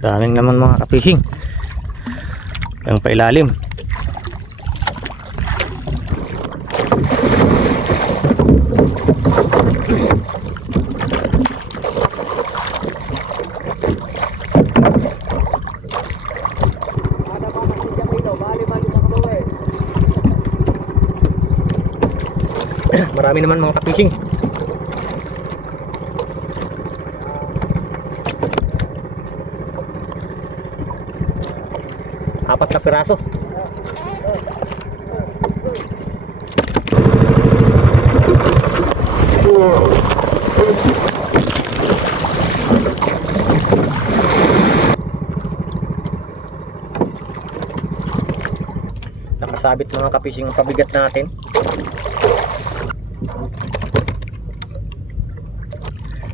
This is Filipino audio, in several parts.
Daming naman mga ka-fishing. Yung pailalim. Marami naman mga ka-fishing. Apat na piraso. Nakasabit mga ka-fishing ang pabigat natin.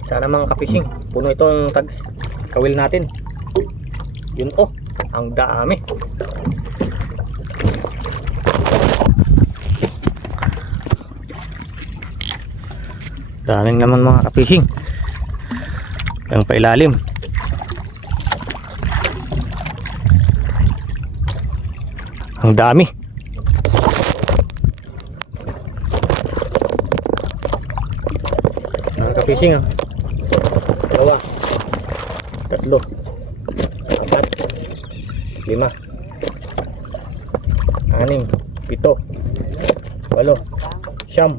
Sana mga ka-fishing, puno itong kawil natin. Yun oh, ang dami. Daming naman mga ka-fishing. Yung pailalim. Ang dami. Mga ka-fishing ah. 2, 3, 4, 5, 6, 7, 8, 9,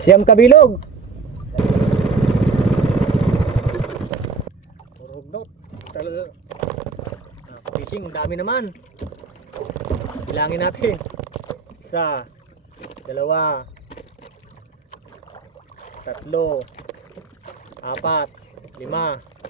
10 kabilog. Rugnot talaga. Fishing, dami naman. Bilangin natin. 1, 2, 3, 4, 5, 6, 7, 8, 8.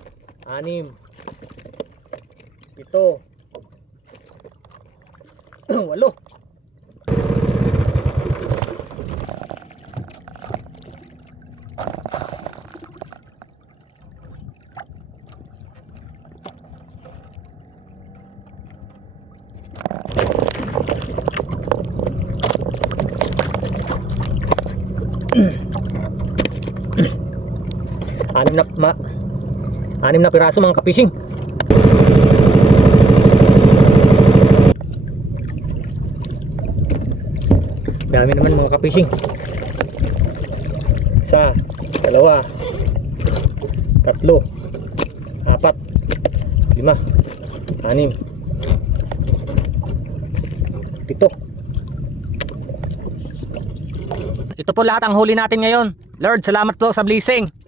Anim na piraso mga ka-fishing. Dami naman mga ka-fishing. 1, 2, 3, 4, 5, 6, 7, 8. Ito po lahat ang huli natin ngayon. Lord, salamat po sa blessing.